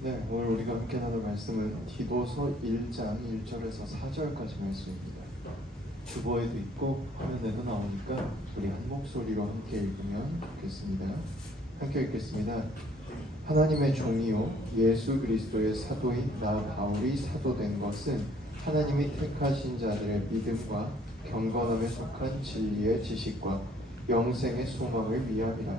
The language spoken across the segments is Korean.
네, 오늘 우리가 함께 나눌 말씀은 디도서 1장 1절에서 4절까지 말씀입니다. 주보에도 있고 화면에도 나오니까 우리 한 목소리로 함께 읽으면 좋겠습니다. 함께 읽겠습니다. 하나님의 종이요 예수 그리스도의 사도인 나 바울이 사도된 것은 하나님이 택하신 자들의 믿음과 경건함에 속한 진리의 지식과 영생의 소망을 위함이라.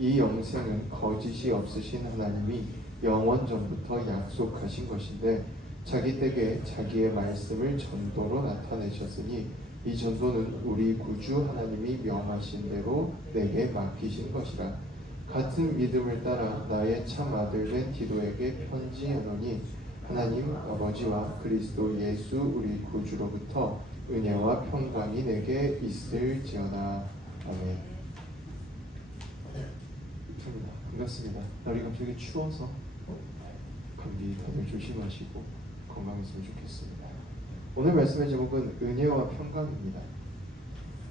이 영생은 거짓이 없으신 하나님이 영원 전부터 약속하신 것인데 자기 때에 자기의 말씀을 전도로 나타내셨으니 이 전도는 우리 구주 하나님이 명하신 대로 내게 맡기신 것이라. 같은 믿음을 따라 나의 참 아들 된 디도에게 편지하노니 하나님 아버지와 그리스도 예수 우리 구주로부터 은혜와 평강이 내게 있을지어다. 아멘. 반갑습니다. 날이 갑자기 추워서 감기 다들 조심하시고 건강했으면 좋겠습니다. 오늘 말씀의 제목은 은혜와 평강입니다.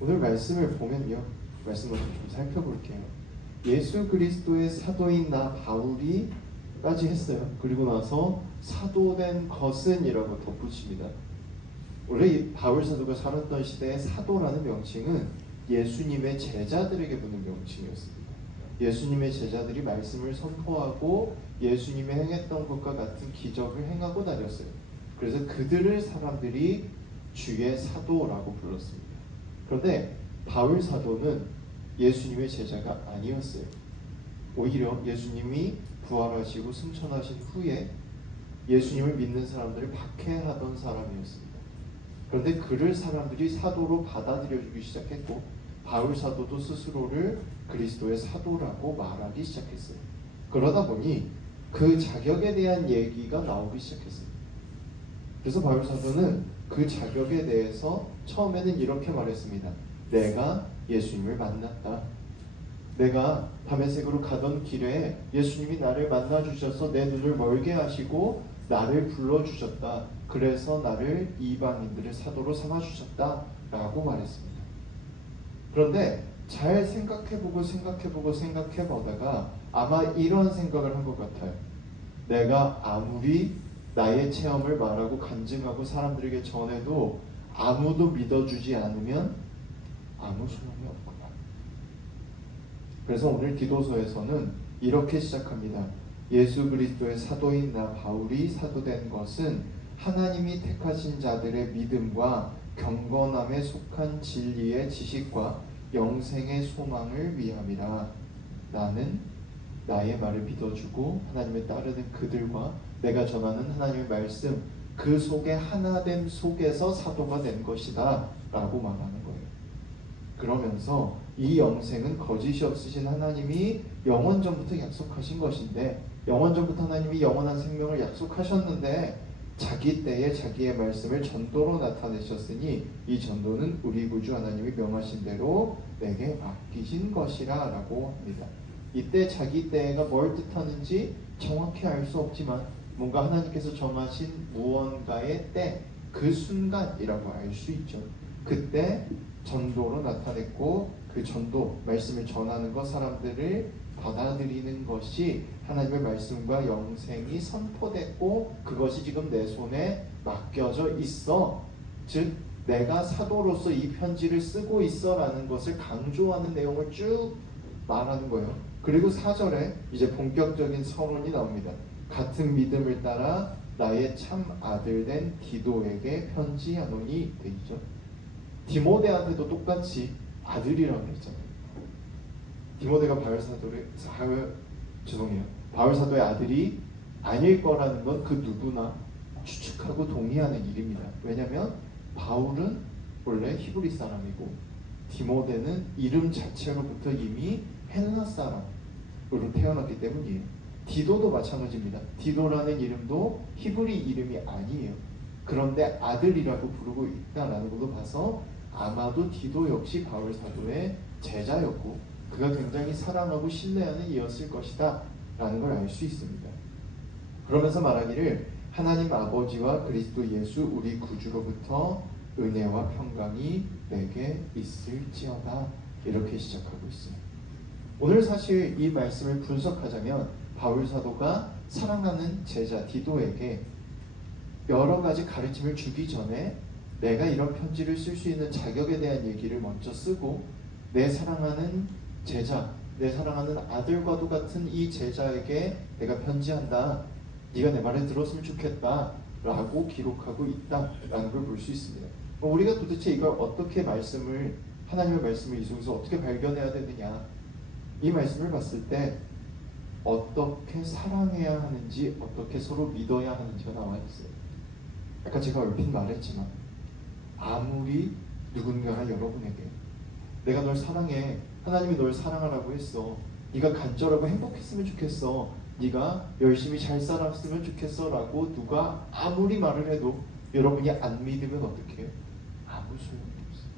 오늘 말씀을 보면요, 말씀 먼저 좀 살펴볼게요. 예수 그리스도의 사도인 나 바울이 까지 했어요. 그리고 나서 사도된 것은 이라고 덧붙입니다. 원래 이 바울 사도가 살았던 시대에 사도라는 명칭은 예수님의 제자들에게 붙는 명칭이었습니다. 예수님의 제자들이 말씀을 선포하고 예수님이 행했던 것과 같은 기적을 행하고 다녔어요. 그래서 그들을 사람들이 주의 사도라고 불렀습니다. 그런데 바울 사도는 예수님의 제자가 아니었어요. 오히려 예수님이 부활하시고 승천하신 후에 예수님을 믿는 사람들을 박해하던 사람이었습니다. 그런데 그를 사람들이 사도로 받아들여주기 시작했고 바울 사도도 스스로를 그리스도의 사도라고 말하기 시작했어요. 그러다 보니 그 자격에 대한 얘기가 나오기 시작했어요. 그래서 바울 사도는 그 자격에 대해서 처음에는 이렇게 말했습니다. 내가 예수님을 만났다. 내가 다메섹으로 가던 길에 예수님이 나를 만나주셔서 내 눈을 멀게 하시고 나를 불러주셨다. 그래서 나를 이방인들의 사도로 삼아주셨다 라고 말했습니다. 그런데 잘 생각해보다가 아마 이런 생각을 한 것 같아요. 내가 아무리 나의 체험을 말하고 간증하고 사람들에게 전해도 아무도 믿어주지 않으면 아무 소용이 없구나. 그래서 오늘 디도서에서는 이렇게 시작합니다. 예수 그리스도의 사도인 나 바울이 사도된 것은 하나님이 택하신 자들의 믿음과 경건함에 속한 진리의 지식과 영생의 소망을 위함이라. 나는 나의 말을 믿어주고 하나님을 따르는 그들과 내가 전하는 하나님의 말씀 그 속에 하나됨 속에서 사도가 된 것이다 라고 말하는 거예요. 그러면서 이 영생은 거짓이 없으신 하나님이 영원 전부터 약속하신 것인데 영원 전부터 하나님이 영원한 생명을 약속하셨는데 자기 때에 자기의 말씀을 전도로 나타내셨으니 이 전도는 우리 구주 하나님이 명하신 대로 내게 맡기신 것이라 라고 합니다. 이때 자기 때가 뭘 뜻하는지 정확히 알 수 없지만 뭔가 하나님께서 정하신 무언가의 때, 그 순간이라고 알 수 있죠. 그때 전도로 나타냈고 그 전도, 말씀을 전하는 것, 사람들을 받아들이는 것이 하나님의 말씀과 영생이 선포됐고 그것이 지금 내 손에 맡겨져 있어. 즉 내가 사도로서 이 편지를 쓰고 있어 라는 것을 강조하는 내용을 쭉 말하는 거예요. 그리고 4절에 이제 본격적인 서론이 나옵니다. 같은 믿음을 따라 나의 참 아들 된 디도에게 편지하노니 돼 있죠. 디모데한테도 똑같이 아들이라고 했잖아요. 디모데가 바울 사도의 아들이 아닐 거라는 건 그 누구나 추측하고 동의하는 일입니다. 왜냐하면 바울은 원래 히브리 사람이고 디모데는 이름 자체로부터 이미 헬라 사람으로 태어났기 때문이에요. 디도도 마찬가지입니다. 디도라는 이름도 히브리 이름이 아니에요. 그런데 아들이라고 부르고 있다라는 것도 봐서 아마도 디도 역시 바울 사도의 제자였고 그가 굉장히 사랑하고 신뢰하는 이였을 것이다 라는 걸 알 수 있습니다. 그러면서 말하기를 하나님 아버지와 그리스도 예수 우리 구주로부터 은혜와 평강이 내게 있을지어다 이렇게 시작하고 있어요. 오늘 사실 이 말씀을 분석하자면 바울 사도가 사랑하는 제자 디도에게 여러 가지 가르침을 주기 전에 내가 이런 편지를 쓸 수 있는 자격에 대한 얘기를 먼저 쓰고, 내 사랑하는 제자, 내 사랑하는 아들과도 같은 이 제자에게 내가 편지한다. 네가 내 말을 들었으면 좋겠다 라고 기록하고 있다라는 걸 볼 수 있습니다. 우리가 도대체 이걸 어떻게 하나님의 말씀을 이 속에서 어떻게 발견해야 되느냐, 이 말씀을 봤을 때 어떻게 사랑해야 하는지, 어떻게 서로 믿어야 하는지가 나와 있어요. 아까 제가 얼핏 말했지만, 아무리 누군가가 여러분에게 내가 널 사랑해, 하나님이 널 사랑하라고 했어, 네가 간절하고 행복했으면 좋겠어, 네가 열심히 잘 살았으면 좋겠어 라고 누가 아무리 말을 해도 여러분이 안 믿으면 어떻게 해요? 아무 소용이 없어요.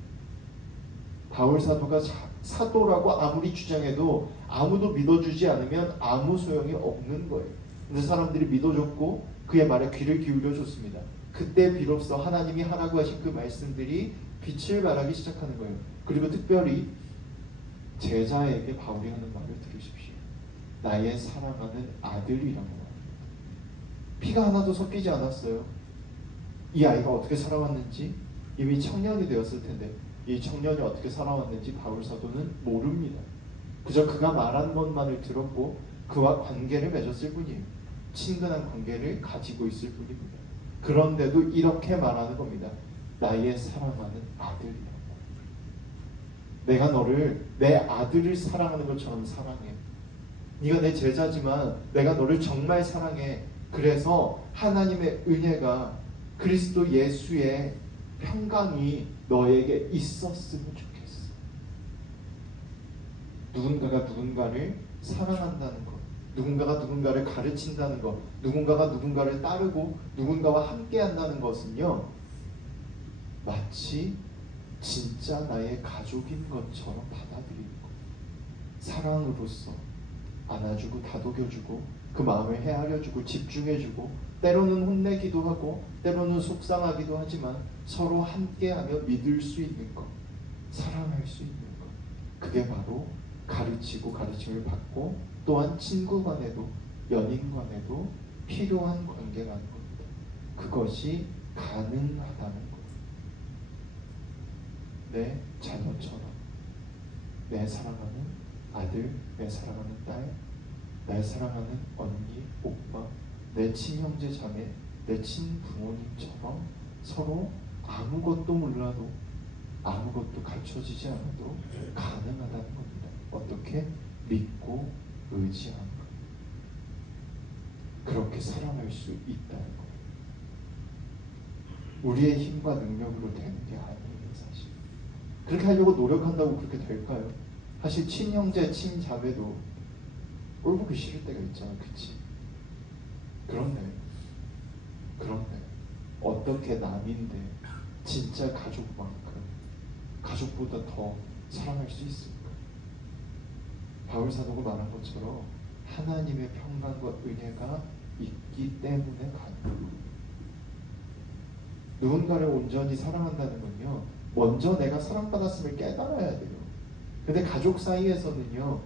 바울 사도가 사도라고 아무리 주장해도 아무도 믿어주지 않으면 아무 소용이 없는 거예요. 근데 사람들이 믿어줬고 그의 말에 귀를 기울여줬습니다. 그때 비로소 하나님이 하라고 하신 그 말씀들이 빛을 발하기 시작하는 거예요. 그리고 특별히 제자에게 바울이 하는 말을 들으십시오. 나의 사랑하는 아들이라고 말합니다. 피가 하나도 섞이지 않았어요. 이 아이가 어떻게 살아왔는지, 이미 청년이 되었을 텐데 이 청년이 어떻게 살아왔는지 바울 사도는 모릅니다. 그저 그가 말한 것만을 들었고 그와 관계를 맺었을 뿐이에요. 친근한 관계를 가지고 있을 뿐입니다. 그런데도 이렇게 말하는 겁니다. 나의 사랑하는 아들이라고. 내가 너를, 내 아들을 사랑하는 것처럼 사랑해. 네가 내 제자지만 내가 너를 정말 사랑해. 그래서 하나님의 은혜가, 그리스도 예수의 평강이 너에게 있었으면 좋겠어. 누군가가 누군가를 사랑한다는 것, 누군가가 누군가를 가르친다는 것, 누군가가 누군가를 따르고 누군가와 함께 한다는 것은요, 마치 진짜 나의 가족인 것처럼 받아들이는 것. 사랑으로서 안아주고 다독여주고 그 마음을 헤아려주고 집중해주고, 때로는 혼내기도 하고 때로는 속상하기도 하지만 서로 함께하며 믿을 수 있는 것, 사랑할 수 있는 것, 그게 바로 가르치고 가르침을 받고 또한 친구 간에도 연인 간에도 필요한 관계라는 겁니다. 그것이 가능하다는 것. 내 자녀처럼, 내 사랑하는 아들, 내 사랑하는 딸, 내 사랑하는 언니, 오빠, 내 친형제 자매, 내 친부모님처럼 서로 아무것도 몰라도 아무것도 가르쳐지지 않아도 가능하다는 겁니다. 어떻게? 믿고 의지하는 것. 그렇게 사랑할 수 있다는 거예요. 우리의 힘과 능력으로 되는 게 아니에요, 사실. 그렇게 하려고 노력한다고 그렇게 될까요? 사실 친형제, 친자매도 꼴보기 싫을 때가 있잖아, 그치? 그런데 어떻게 남인데 진짜 가족만큼, 가족보다 더 사랑할 수 있을까? 바울 사도가 말한 것처럼 하나님의 평강과 은혜가 있기 때문에 가능합니다. 누군가를 온전히 사랑한다는 건요, 먼저 내가 사랑받았음을 깨달아야 돼요. 근데 가족 사이에서는요,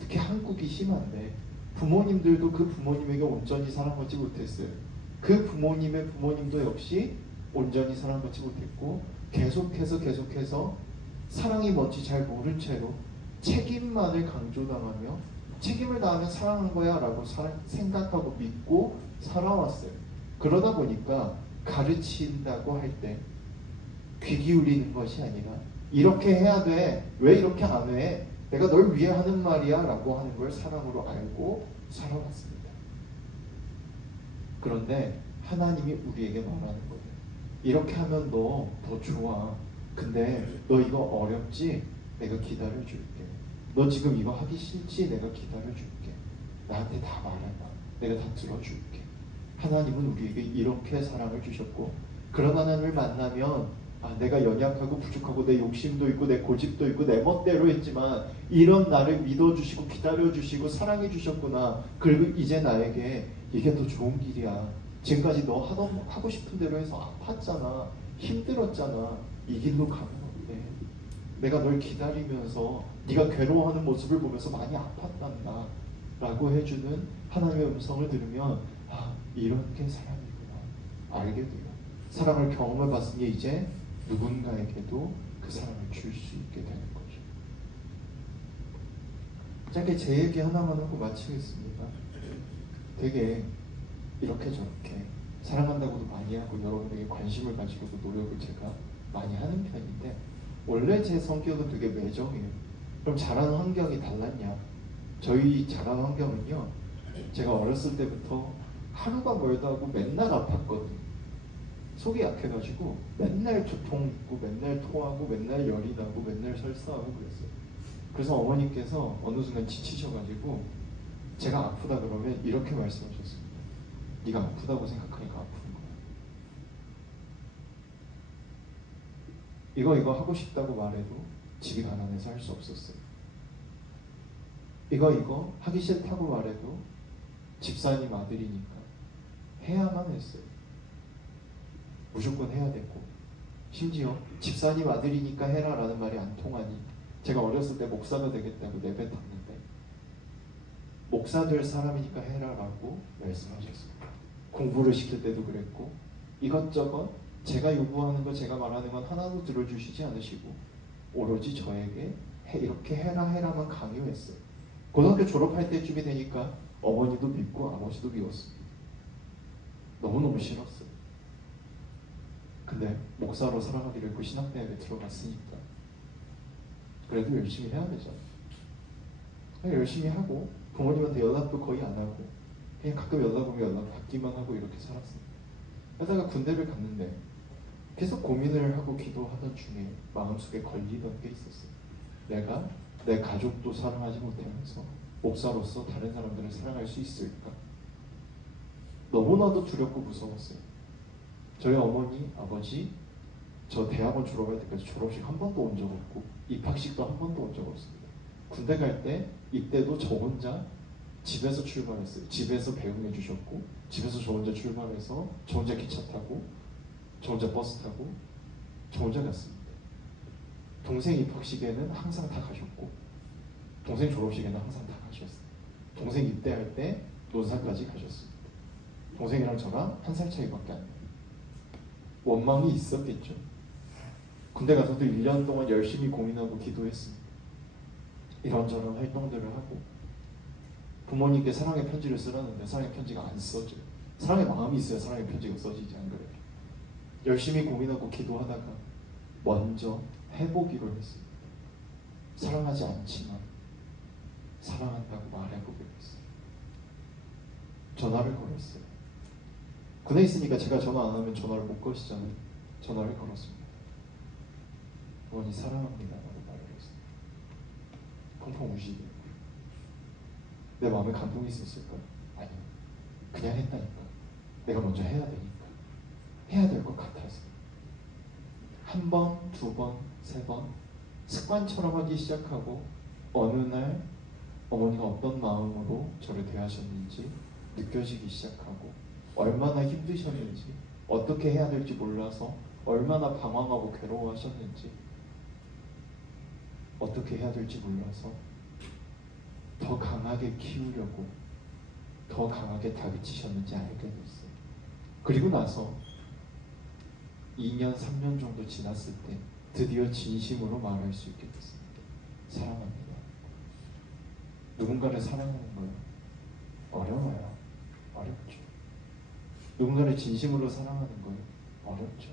특히 한국이 심한데 부모님들도 그 부모님에게 온전히 사랑받지 못했어요. 그 부모님의 부모님도 역시 온전히 사랑받지 못했고 계속해서 사랑이 뭔지 잘 모른 채로 책임만을 강조당하며, 책임을 다하면 사랑한 거야 라고 생각하고 믿고 살아왔어요. 그러다 보니까 가르친다고 할 때 귀 기울이는 것이 아니라 이렇게 해야 돼, 왜 이렇게 안 해, 내가 널 위해 하는 말이야 라고 하는 걸 사랑으로 알고 살아왔습니다. 그런데 하나님이 우리에게 말하는 거예요. 이렇게 하면 너 더 좋아. 근데 너 이거 어렵지? 내가 기다려줄게. 너 지금 이거 하기 싫지? 내가 기다려줄게. 나한테 다 말해봐. 내가 다 들어줄게. 하나님은 우리에게 이렇게 사랑을 주셨고, 그런 하나님을 만나면 내가 연약하고 부족하고 내 욕심도 있고 내 고집도 있고 내 멋대로 했지만 이런 나를 믿어주시고 기다려주시고 사랑해주셨구나. 그리고 이제 나에게 이게 더 좋은 길이야. 지금까지 너 하고 싶은 대로 해서 아팠잖아, 힘들었잖아. 이 길로 가면 어때? 내가 널 기다리면서 네가 괴로워하는 모습을 보면서 많이 아팠단다 라고 해주는 하나님의 음성을 들으면 이런 게 사랑이구나 알게 돼요. 사랑을 경험해 봤으니 이제 누군가에게도 그 사랑을 줄 수 있게 되는 거죠. 짧게 제 얘기 하나만 하고 마치겠습니다. 되게 이렇게 저렇게 사랑한다고도 많이 하고 여러분에게 관심을 가지려고 노력을 제가 많이 하는 편인데, 원래 제 성격은 되게 매정해요. 그럼 자라는 환경이 달랐냐? 저희 자라는 환경은요, 제가 어렸을 때부터 하루가 멀다 하고 맨날 아팠거든요. 속이 약해가지고 맨날 두통 있고 맨날 토하고 맨날 열이 나고 맨날 설사하고 그랬어요. 그래서 어머니께서 어느 순간 지치셔가지고 제가 아프다 그러면 이렇게 말씀하셨습니다. 네가 아프다고 생각하니까 아픈 거야. 이거 하고 싶다고 말해도 집이 가난해서 할 수 없었어요. 이거 하기 싫다고 말해도 집사님 아들이니까 해야만 했어요. 무조건 해야 됐고, 심지어 집사님 아들이니까 해라 라는 말이 안 통하니 제가 어렸을 때 목사가 되겠다고 내뱉었는데 목사 될 사람이니까 해라 라고 말씀하셨습니다. 공부를 시킬 때도 그랬고, 이것저것 제가 요구하는 거 제가 말하는 건 하나도 들어주시지 않으시고 오로지 저에게 이렇게 해라만 강요했어요. 고등학교 졸업할 때쯤이 되니까 어머니도 믿고 아버지도 미웠습니다. 너무너무 싫었어요. 근데 목사로 살아가기로 했고 신학대학에 들어갔으니까 그래도 열심히 해야 되잖아요. 열심히 하고 부모님한테 연락도 거의 안 하고 그냥 가끔 연락 오면 연락 받기만 하고 이렇게 살았어요. 그러다가 군대를 갔는데 계속 고민을 하고 기도하던 중에 마음속에 걸리던 게 있었어요. 내가 내 가족도 사랑하지 못하면서 목사로서 다른 사람들을 사랑할 수 있을까? 너무나도 두렵고 무서웠어요. 저희 어머니, 아버지 저 대학원 졸업할 때까지 졸업식 한 번도 온 적 없고 입학식도 한 번도 온 적 없습니다. 군대 갈 때 이때도 저 혼자 집에서 출발했어요. 집에서 배웅해 주셨고 집에서 저 혼자 출발해서 저 혼자 기차 타고 저 혼자 버스 타고 저 혼자 갔습니다. 동생 입학식에는 항상 다 가셨고 동생 졸업식에는 항상 다 가셨어요. 동생 입대할 때 논산까지 가셨습니다. 동생이랑 저랑 한 살 차이밖에 안 나요. 원망이 있었겠죠. 군대 가서도 1년 동안 열심히 고민하고 기도했습니다. 이런저런 활동들을 하고 부모님께 사랑의 편지를 쓰라는데 사랑의 편지가 안 써져요. 사랑의 마음이 있어야 사랑의 편지가 써지지, 안 그래요? 열심히 고민하고 기도하다가 먼저 해보기로 했습니다. 사랑하지 않지만 사랑한다고 말해보기로 했어요. 전화를 걸었어요. 군에 있으니까 제가 전화 안 하면 전화를 못 거시잖아요. 전화를 걸었습니다. 어머니 사랑합니다 라고 말을 했어요. 펑펑 우시게. 내 마음에 감동이 있었을까요? 아니요. 그냥 했다니까. 내가 먼저 해야 되니까. 해야 될 것 같아서. 한 번, 두 번, 세 번 습관처럼 하기 시작하고 어느 날 어머니가 어떤 마음으로 저를 대하셨는지 느껴지기 시작하고 얼마나 힘드셨는지 어떻게 해야 될지 몰라서 얼마나 방황하고 괴로워하셨는지 어떻게 해야 될지 몰라서 더 강하게 키우려고 더 강하게 다그치셨는지 알게 됐어요. 그리고 나서 2년, 3년 정도 지났을 때 드디어 진심으로 말할 수 있게 됐습니다. 사랑합니다. 누군가를 사랑하는 거예요. 어려워요. 어렵죠. 누군가를 진심으로 사랑하는 거예요. 어렵죠.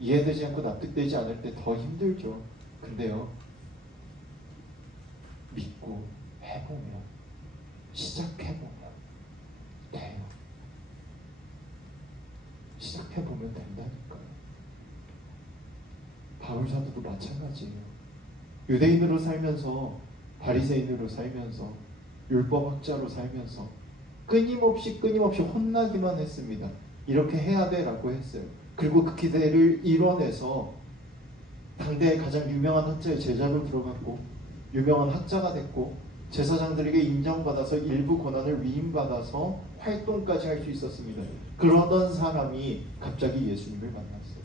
이해되지 않고 납득되지 않을 때 더 힘들죠. 근데요, 믿고 해보면, 시작해보면 돼요. 시작해보면 된다니까요. 바울 사도도 마찬가지예요. 유대인으로 살면서, 바리새인으로 살면서, 율법학자로 살면서 끊임없이 혼나기만 했습니다. 이렇게 해야 돼 라고 했어요. 그리고 그 기대를 이뤄내서 당대의 가장 유명한 학자의 제자로 들어갔고 유명한 학자가 됐고 제사장들에게 인정받아서 일부 권한을 위임받아서 활동까지 할 수 있었습니다. 그러던 사람이 갑자기 예수님을 만났어요.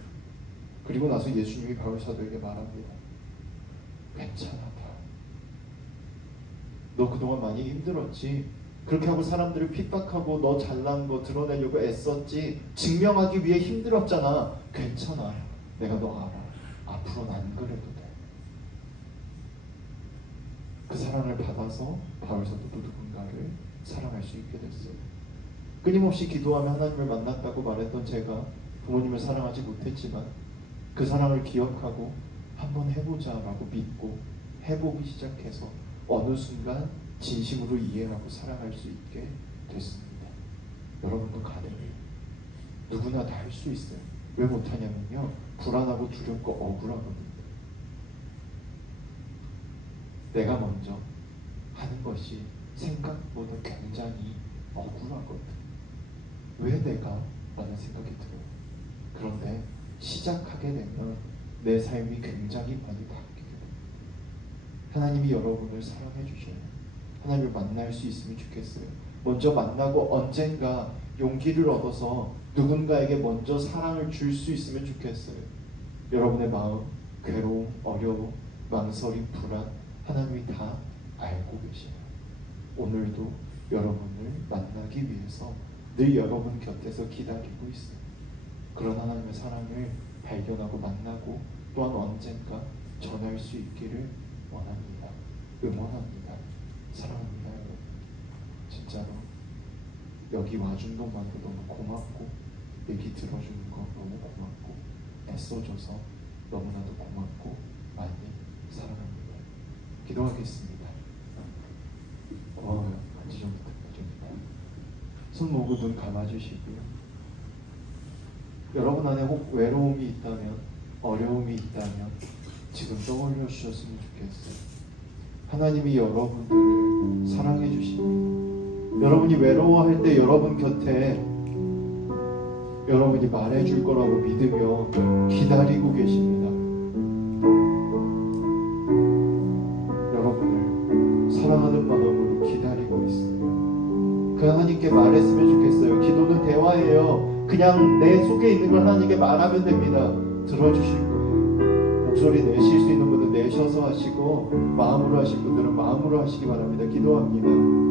그리고 나서 예수님이 바울 사도에게 말합니다. 괜찮아, 너 그동안 많이 힘들었지? 그렇게 하고 사람들을 핍박하고 너 잘난 거 드러내려고 애썼지. 증명하기 위해 힘들었잖아. 괜찮아. 내가 너 알아. 앞으로는 안 그래도 돼. 그 사랑을 받아서 바울 사도도 누군가를 사랑할 수 있게 됐어요. 끊임없이 기도하며 하나님을 만났다고 말했던 제가 부모님을 사랑하지 못했지만 그 사랑을 기억하고 한번 해보자라고 믿고 해보기 시작해서 어느 순간 진심으로 이해하고 사랑할 수 있게 됐습니다. 여러분도 가능해요. 누구나 다 할 수 있어요. 왜 못하냐면요, 불안하고 두렵고 억울하거든요. 내가 먼저 하는 것이 생각보다 굉장히 억울하거든. 왜 내가? 라는 생각이 들어요. 그런데 시작하게 되면 내 삶이 굉장히 많이 바뀌게 됩니다. 하나님이 여러분을 사랑해 주셔요. 하나님을 만날 수 있으면 좋겠어요. 먼저 만나고 언젠가 용기를 얻어서 누군가에게 먼저 사랑을 줄 수 있으면 좋겠어요. 여러분의 마음, 괴로움, 어려움, 망설임, 불안, 하나님이 다 알고 계시네요. 오늘도 여러분을 만나기 위해서 늘 여러분 곁에서 기다리고 있어요. 그런 하나님의 사랑을 발견하고 만나고 또한 언젠가 전할 수 있기를 원합니다. 응원합니다. 사랑합니다, 여러분. 진짜로 여기 와준 것만도 너무 고맙고, 얘기 들어주는 거 너무 고맙고, 애써줘서 너무나도 고맙고 많이 사랑합니다. 기도하겠습니다. 한지 정도 부탁드립니다. 손 모으고 눈 감아주시고요. 여러분 안에 혹 외로움이 있다면, 어려움이 있다면 지금 떠올려 주셨으면 좋겠어요. 하나님이 여러분들을 사랑해 주십니다. 여러분이 외로워할 때 여러분 곁에 여러분이 말해줄 거라고 믿으며 기다리고 계십니다. 여러분을 사랑하는 마음으로 기다리고 있어요. 그 하나님께 말했으면 좋겠어요. 기도는 대화예요. 그냥 내 속에 있는 걸 하나님께 말하면 됩니다. 들어주실 거예요. 목소리 내실 수 있는 분은 내셔서 하시고, 마음으로 하실 분들은 마음으로 하시기 바랍니다. 기도합니다.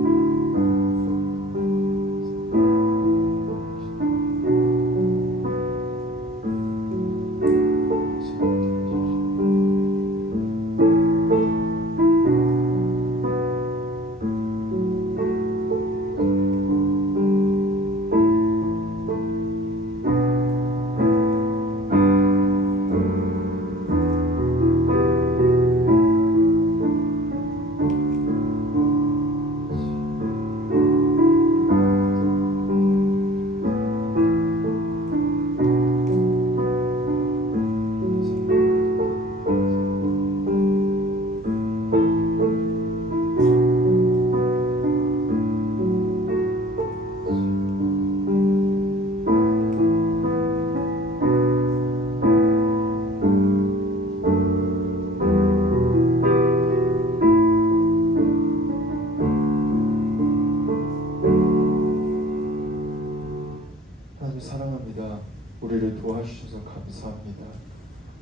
사랑합니다. 우리를 도와주셔서 감사합니다.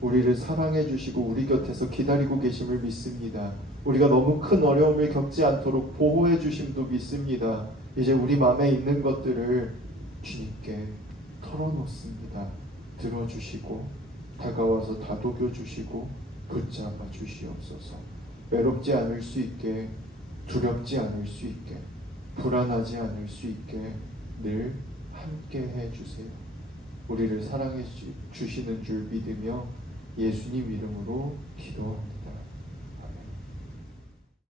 우리를 사랑해 주시고 우리 곁에서 기다리고 계심을 믿습니다. 우리가 너무 큰 어려움을 겪지 않도록 보호해 주심도 믿습니다. 이제 우리 마음에 있는 것들을 주님께 털어놓습니다. 들어주시고 다가와서 다독여 주시고 붙잡아 주시옵소서. 외롭지 않을 수 있게, 두렵지 않을 수 있게, 불안하지 않을 수 있게 늘 함께 해주세요. 우리를 사랑해 주시는 줄 믿으며 예수님 이름으로 기도